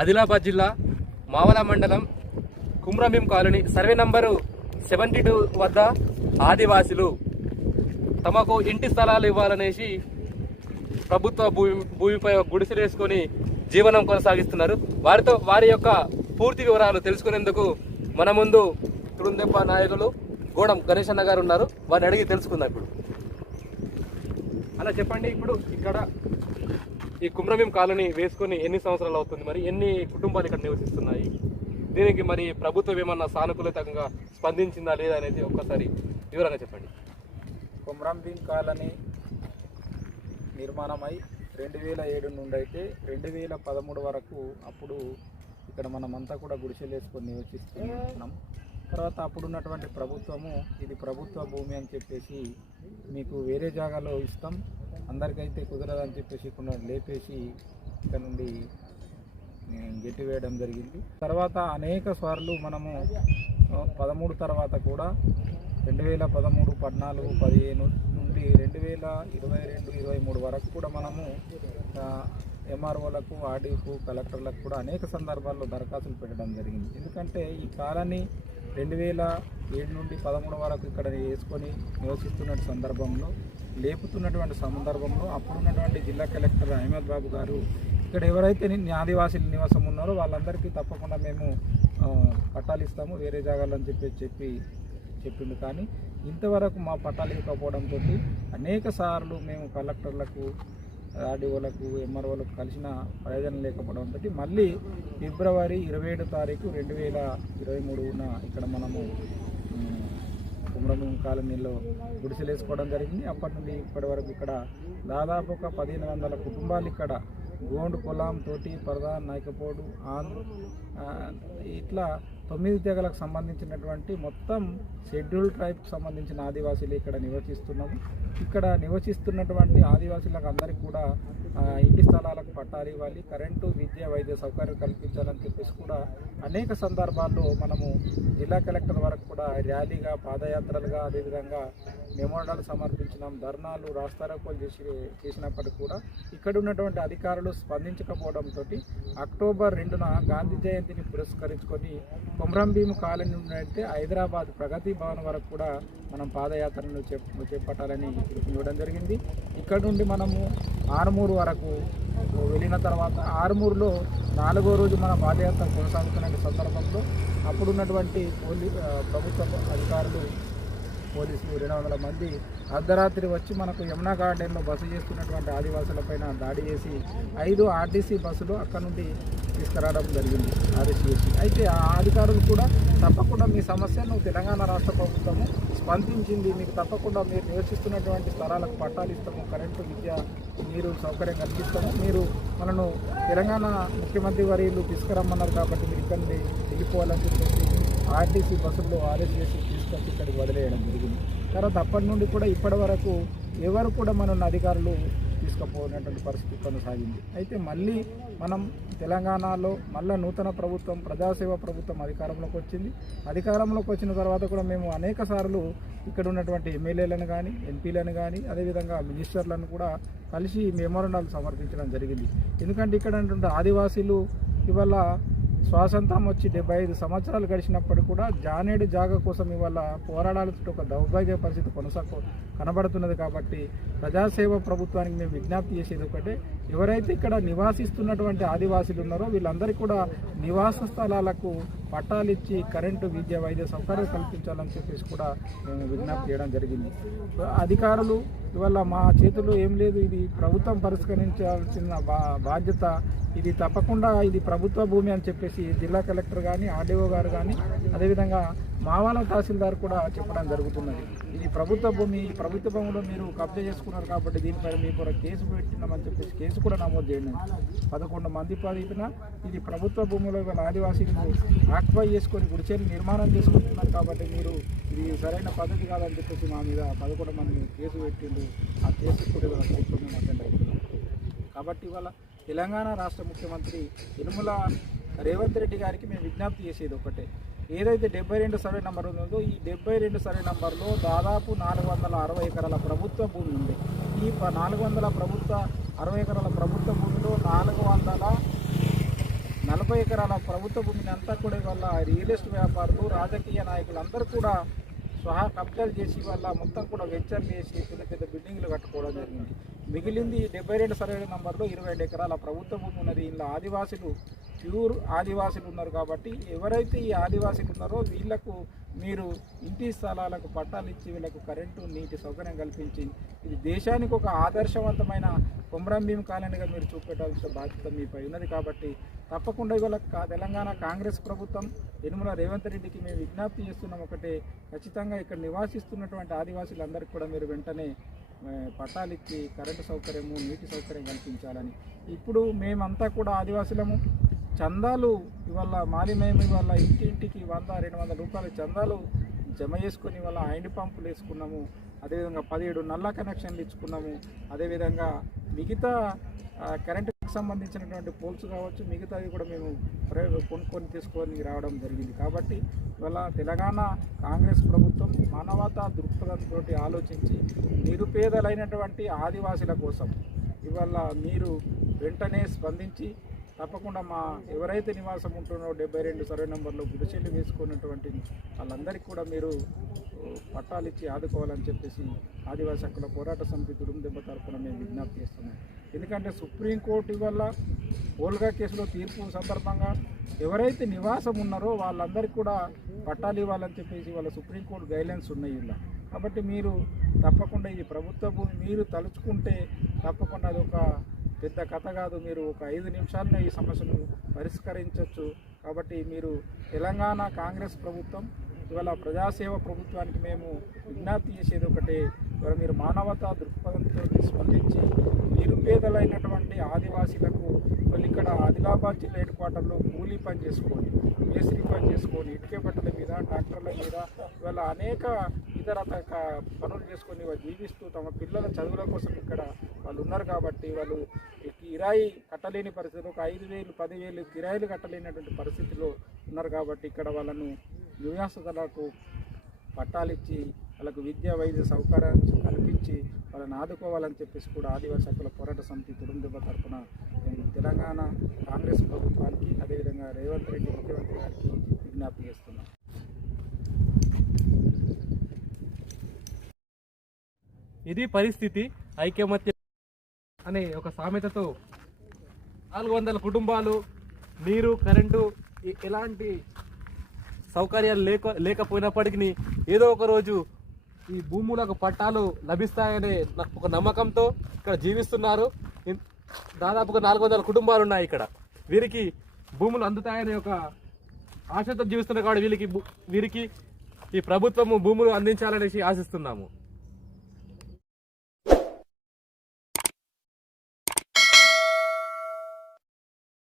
ఆదిలాబాద్ జిల్లా మావల మండలం Komaram Bheem colony survey number 72 వద్ద ఆదివాసులు తమకు ఇంటి స్థలాలు ఇవ్వాలనేసి ప్రభుత్వ భూమిపై గుడిసెలు వేసుకొని జీవనం కొనసాగిస్తున్నారు. వారి యొక్క పూర్తి వివరాలు తెలుసుకునేందుకు మన ముందు తురుందెప్ప నాయకులు గోడం గణేష్ అన్న గారు ఉన్నారు. వారిని అడిగి తెలుసుకుందాం. ఇప్పుడు అలా చెప్పండి, ఇప్పుడు ఇక్కడ ఈ కుమ్రంభీం కాలనీ వేసుకొని ఎన్ని సంవత్సరాలు అవుతుంది, మరి ఎన్ని కుటుంబాలు ఇక్కడ నివసిస్తున్నాయి, దీనికి మరి ప్రభుత్వం ఏమన్నా సానుకూలతంగా స్పందించిందా లేదా అనేది ఒక్కసారి వివరంగా చెప్పండి. కుమ్రంభీం కాలనీ నిర్మాణమై 2007 నుండి అయితే 2013 వరకు అప్పుడు ఇక్కడ మనమంతా కూడా గుడిసెలు వేసుకొని నివసిస్తున్నాం. తర్వాత అప్పుడున్నటువంటి ప్రభుత్వము ఇది ప్రభుత్వ భూమి అని చెప్పేసి మీకు వేరే జాగాలో ఇస్తాం, అందరికైతే కుదరదని చెప్పేసి ఇక్కడ లేపేసి ఇక్కడ నుండి గెట్టి వేయడం జరిగింది. తర్వాత అనేక సార్లు మనము 13 తర్వాత కూడా 2013, 14, 15 నుండి 2022, 23 వరకు కూడా మనము ఎంఆర్ఓలకు, ఆర్డీఓకు, కలెక్టర్లకు కూడా అనేక సందర్భాల్లో దరఖాస్తులు పెట్టడం జరిగింది. ఎందుకంటే ఈ కాలనీ 2007 నుండి 13 వరకు ఇక్కడ వేసుకొని నివసిస్తున్న సందర్భంలో, లేపుతున్నటువంటి సందర్భంలో అప్పుడున్నటువంటి జిల్లా కలెక్టర్ అహ్మద్ బాబు గారు ఇక్కడ ఎవరైతే ఆదివాసీల నివాసం ఉన్నారో వాళ్ళందరికీ తప్పకుండా మేము పట్టాలు ఇస్తాము వేరే జాగాలో అని చెప్పిండు. కానీ ఇంతవరకు మా పట్టాలు ఇవ్వకపోవడంతో అనేక సార్లు మేము కలెక్టర్లకు, ఆర్డీఓలకు, ఎంఆర్ఓలకు కలిసిన ప్రయోజనం లేకపోవడంతో మళ్ళీ ఫిబ్రవరి 27 తారీఖు 2023న ఇక్కడ మనము కుమ్రంభీం కాలనీలో గుడిసెలు వేసుకోవడం జరిగింది. అప్పటి నుండి ఇప్పటి వరకు ఇక్కడ దాదాపు ఒక 1500 కుటుంబాలు ఇక్కడ గోండు, పొలాం, తోటి, పరదాన్, నాయకపోడు, ఇట్లా 9 తెగలకు సంబంధించినటువంటి మొత్తం షెడ్యూల్డ్ ట్రైబ్కి సంబంధించిన ఆదివాసీలు ఇక్కడ నివసిస్తున్నాము. ఇక్కడ నివసిస్తున్నటువంటి ఆదివాసీలకు అందరికీ కూడా ఇంటి స్థలాలకు పట్టాలు ఇవ్వాలి, కరెంటు, విద్య, వైద్య సౌకర్యం కల్పించాలని చెప్పేసి కూడా అనేక సందర్భాల్లో మనము జిల్లా కలెక్టర్ వరకు కూడా ర్యాలీగా, పాదయాత్రలుగా, అదేవిధంగా మెమోరాండాలు సమర్పించినాం, ధర్నాలు, రాస్తారోకోలు చేసినప్పటికీ కూడా ఇక్కడ ఉన్నటువంటి అధికారులు స్పందించకపోవడంతో అక్టోబర్ 2న గాంధీ జయంతిని పురస్కరించుకొని కుమ్రంభీం కాలనీ నుండి అయితే హైదరాబాద్ ప్రగతి భవన్ వరకు కూడా మనం పాదయాత్రను చేపట్టాలని ఇవ్వడం జరిగింది. ఇక్కడ నుండి మనము ఆరుమూరు వరకు వెళ్ళిన తర్వాత ఆరుమూరులో 4వ రోజు మన పాదయాత్ర కొనసాగుతున్న సందర్భంలో అప్పుడున్నటువంటి ప్రభుత్వ అధికారులు, పోలీసులు 200 మంది అర్ధరాత్రి వచ్చి మనకు యమునా గార్డెన్లో బస చేస్తున్నటువంటి ఆదివాసులపైన దాడి చేసి 5 ఆర్టీసీ బస్సులు అక్కడ నుండి తీసుకురావడం జరిగింది అరెస్ట్ చేసి. అయితే ఆ అధికారులు కూడా తప్పకుండా మీ సమస్యను తెలంగాణ రాష్ట్ర ప్రభుత్వము స్పందించింది, మీకు తప్పకుండా మీరు నివసిస్తున్నటువంటి స్థలాలకు పట్టాలు ఇస్తాము, కరెంటు, విద్య, నీరు సౌకర్యం కల్పిస్తాము, మీరు మనను తెలంగాణ ముఖ్యమంత్రి వర్యులు తీసుకురమ్మన్నారు కాబట్టి మీరు ఇక్కడ నుండి వెళ్ళిపోవాలని చెప్పేసి ఆర్టీసీ బస్సుల్లో అరెస్ట్ చేసి తీసుకొచ్చి ఇక్కడికి వదిలేయడం జరిగింది. తర్వాత అప్పటి నుండి కూడా ఇప్పటి వరకు ఎవరు కూడా మన అధికారులు తీసుకుపోయినటువంటి పరిస్థితి కొనసాగింది. అయితే మళ్ళీ మనం తెలంగాణలో మళ్ళీ నూతన ప్రభుత్వం, ప్రజాసేవ ప్రభుత్వం అధికారంలోకి వచ్చింది. అధికారంలోకి వచ్చిన తర్వాత కూడా మేము అనేక సార్లు ఇక్కడ ఉన్నటువంటి ఎమ్మెల్యేలను కానీ, ఎంపీలను కానీ, అదేవిధంగా మినిస్టర్లను కూడా కలిసి మెమోరాండాలు సమర్పించడం జరిగింది. ఎందుకంటే ఇక్కడ ఉన్నటువంటి ఆదివాసీలు ఇవాళ స్వాతంత్రం వచ్చి 75 సంవత్సరాలు గడిచినప్పటికీ కూడా జానేడు జాగా కోసం ఇవాళ పోరాడాల్సిన ఒక దౌర్భాగ్య పరిస్థితి కనబడుతున్నది. కాబట్టి ప్రజాసేవ ప్రభుత్వానికి మేము విజ్ఞప్తి చేసేది ఒకటే, ఎవరైతే ఇక్కడ నివాసిస్తున్నటువంటి ఆదివాసీలు ఉన్నారో వీళ్ళందరికీ కూడా నివాస స్థలాలకు పట్టాలు ఇచ్చి కరెంటు, విద్య, వైద్య సౌకర్యం కల్పించాలని చెప్పేసి కూడా మేము విజ్ఞప్తి చేయడం జరిగింది. అధికారులు ఇవాళ మా చేతుల్లో ఏం లేదు, ఇది ప్రభుత్వం పరిష్కరించాల్సిన బాధ్యత, ఇది తప్పకుండా ఇది ప్రభుత్వ భూమి అని చెప్పేసి జిల్లా కలెక్టర్ కానీ, ఆర్డీఓ గారు కానీ, అదేవిధంగా మావాల తహసీల్దార్ కూడా చెప్పడం జరుగుతున్నది. ఇది ప్రభుత్వ భూమి, ఈ ప్రభుత్వ భూమిలో మీరు కబ్జా చేసుకున్నారు కాబట్టి దీనిపై మీ కూడా కేసు పెట్టినామని చెప్పేసి కేసు కూడా నమోదు చేయండి. 11 మంది పదిన ఇది ప్రభుత్వ భూమిలో ఇవాళ ఆదివాసీలను ఆక్యుపై చేసుకొని గుడిచేలు నిర్మాణం చేసుకుంటున్నారు కాబట్టి మీరు ఇది సరైన పద్ధతి కాదని చెప్పేసి మా మీద 11 మంది కేసు పెట్టిండు. ఆ కేసు కూడా ఇవాళ కోర్టులో మేము అటెండ్ అవుతున్నాం. కాబట్టి ఇవాళ తెలంగాణ రాష్ట్ర ముఖ్యమంత్రి యనుమల రేవంత్ రెడ్డి గారికి మేము విజ్ఞప్తి చేసేది ఒకటే, ఏదైతే 72 సర్వే నెంబర్ ఉందో ఈ 72 సర్వే నెంబర్లో దాదాపు 460 ఎకరాల ప్రభుత్వ భూమి ఉంది. ఈ 460 ఎకరాల ప్రభుత్వ భూమిలో 440 50 ఎకరాల ప్రభుత్వ భూమిని అంతా కూడా ఇవాళ రియల్ ఎస్టేట్ వ్యాపారులు రాజకీయ నాయకులు అందరూ కూడా స్వహా కబ్జాలు చేసి వల్ల మొత్తం కూడా వెంచర్లు చేసి పెద్ద పెద్ద బిల్డింగ్లు కట్టుకోవడం జరిగింది. మిగిలింది 72 సర్వే నంబర్లో 22 ఎకరాల ప్రభుత్వ భూమి ఉన్నది. ఇందులో ఆదివాసులు ప్యూర్ ఆదివాసులు ఉన్నారు కాబట్టి ఎవరైతే ఈ ఆదివాసులు ఉన్నారో వీళ్లకు మీరు ఇంటి స్థలాలకు పట్టాలు ఇచ్చి వీళ్ళకు కరెంటు నీటి సౌకర్యం కల్పించి ఇది దేశానికి ఒక ఆదర్శవంతమైన కొమరం భీం కాలనీగా మీరు చూపెట్టాల్సిన బాధ్యత మీపై ఉన్నది. కాబట్టి తప్పకుండా ఇవాళ తెలంగాణ కాంగ్రెస్ ప్రభుత్వం యనుమల రేవంత్ రెడ్డికి మేము విజ్ఞప్తి చేస్తున్నాం ఒకటే, ఖచ్చితంగా ఇక్కడ నివాసిస్తున్నటువంటి ఆదివాసులందరికీ కూడా మీరు వెంటనే పట్టాలు ఇచ్చి కరెంటు సౌకర్యము నీటి సౌకర్యం కల్పించాలని. ఇప్పుడు మేమంతా కూడా ఆదివాసులము చందాలు ఇవాళ మేము ఇవాళ ఇంటింటికి 100-200 రూపాయల చందాలు జమ చేసుకొని ఇవాళ హ్యాండ్ పంపులు వేసుకున్నాము. అదేవిధంగా 17 నల్ల కనెక్షన్లు ఇచ్చుకున్నాము. అదేవిధంగా మిగతా కరెంటుకి సంబంధించినటువంటి పోల్స్ కావచ్చు మిగతావి కూడా మేము కొనుక్కొని తీసుకొని రావడం జరిగింది. కాబట్టి ఇవాళ తెలంగాణ కాంగ్రెస్ ప్రభుత్వం మానవతా దృక్పథంతో ఆలోచించి నిరుపేదలైనటువంటి ఆదివాసుల కోసం ఇవాళ మీరు వెంటనే స్పందించి తప్పకుండా మా ఎవరైతే నివాసం ఉంటున్నారో 72 సర్వే నెంబర్లో గుడిసెలు వేసుకున్నటువంటి వాళ్ళందరికీ కూడా మీరు పట్టాలు ఇచ్చి ఆదుకోవాలని చెప్పేసి ఆదివాసీ హక్కుల పోరాట సమితి దుడుందెబ్బ తరఫున మేము విజ్ఞప్తి చేస్తున్నాం. ఎందుకంటే సుప్రీంకోర్టు ఇవాళ ఓల్గా కేసులో తీర్పు సందర్భంగా ఎవరైతే నివాసం ఉన్నారో వాళ్ళందరికీ కూడా పట్టాలు ఇవ్వాలని చెప్పేసి వాళ్ళ సుప్రీంకోర్టు గైడ్లైన్స్ ఉన్నాయి ఇలా. కాబట్టి మీరు తప్పకుండా ఇది ప్రభుత్వ భూమి మీరు తలుచుకుంటే తప్పకుండా అది ఒక పెద్ద కథ కాదు, మీరు ఒక 5 నిమిషాల్లో ఈ సమస్యను పరిష్కరించవచ్చు. కాబట్టి మీరు తెలంగాణ కాంగ్రెస్ ప్రభుత్వం ఇవాళ ప్రజాసేవ ప్రభుత్వానికి మేము విజ్ఞప్తి చేసేది ఒకటే, ఇవాళ మీరు మానవతా దృక్పథంతో స్పందించి నిరుపేదలైనటువంటి ఆదివాసీలకు వాళ్ళు ఇక్కడ ఆదిలాబాద్ జిల్లా హెడ్ క్వార్టర్లో కూలీ పని చేసుకొని మేస్త్రి పని చేసుకొని ఇటుకే బట్టల మీద ట్రాక్టర్ల మీద ఇవాళ అనేక ఇతర పనులు చేసుకొని వాళ్ళు జీవిస్తూ తమ పిల్లల చదువుల కోసం ఇక్కడ వాళ్ళు ఉన్నారు. కాబట్టి వాళ్ళు కిరాయి కట్టలేని పరిస్థితులు ఒక 5,000-10,000 కిరాయిలు కట్టలేనటువంటి పరిస్థితిలో ఉన్నారు. కాబట్టి ఇక్కడ వాళ్ళను నివాసకులకు పట్టాలిచ్చి వాళ్ళకు విద్యా వైద్య సౌకర్యాన్ని కల్పించి వాళ్ళని ఆదుకోవాలని చెప్పేసి కూడా ఆదివాసీ హక్కుల పోరాట సమితి తుడుందెబ్బ తరఫున మేము తెలంగాణ కాంగ్రెస్ ప్రభుత్వానికి అదేవిధంగా రేవంత్ రెడ్డి ముఖ్యమంత్రి గారికి విజ్ఞప్తి చేస్తున్నాం. ఇది పరిస్థితి. ఐకమత్య అనే ఒక సామెతతో 400 కుటుంబాలు నీరు కరెంటు ఎలాంటి సౌకర్యాలు లేకపోయినప్పటికీ ఏదో ఒక రోజు ఈ భూములకు పట్టాలు లభిస్తాయనే ఒక నమ్మకంతో ఇక్కడ జీవిస్తున్నారు. దాదాపుగా 400 కుటుంబాలు ఉన్నాయి ఇక్కడ. వీరికి భూములు అందుతాయనే ఒక ఆశతో జీవిస్తున్నారు. కాబట్టి వీరికి ఈ ప్రభుత్వము భూములు అందించాలనేసి ఆశిస్తున్నాము.